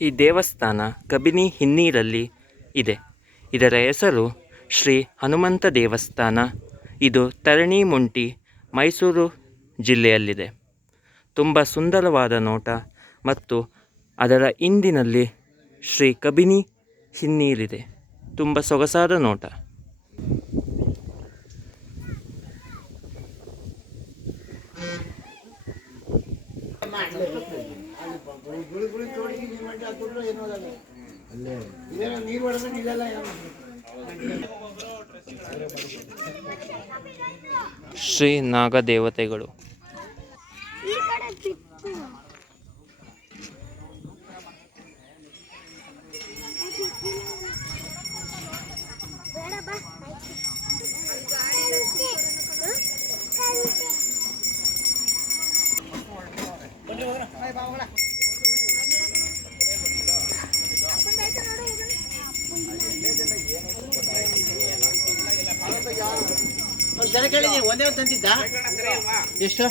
ಈ ದೇವಸ್ಥಾನ ಕಬಿನಿ ಹಿನ್ನೀರಲ್ಲಿ ಇದೆ. ಇದರ ಹೆಸರು ಶ್ರೀ ಹನುಮಂತ ದೇವಸ್ಥಾನ. ಇದು ತರಣಿಮುಂಟಿ, ಮೈಸೂರು ಜಿಲ್ಲೆಯಲ್ಲಿದೆ. ತುಂಬ ಸುಂದರವಾದ ನೋಟ ಮತ್ತು ಅದರ ಹಿಂದಿನಲ್ಲಿ ಶ್ರೀ ಕಬಿನಿ ಹಿನ್ನೀರಿದೆ. ತುಂಬ ಸೊಗಸಾದ ನೋಟ. ಶ್ರೀ ನಾಗದೇವತೆಗಳು. ಒಂದೇ ತಂದಿದ್ದ ಎಷ್ಟು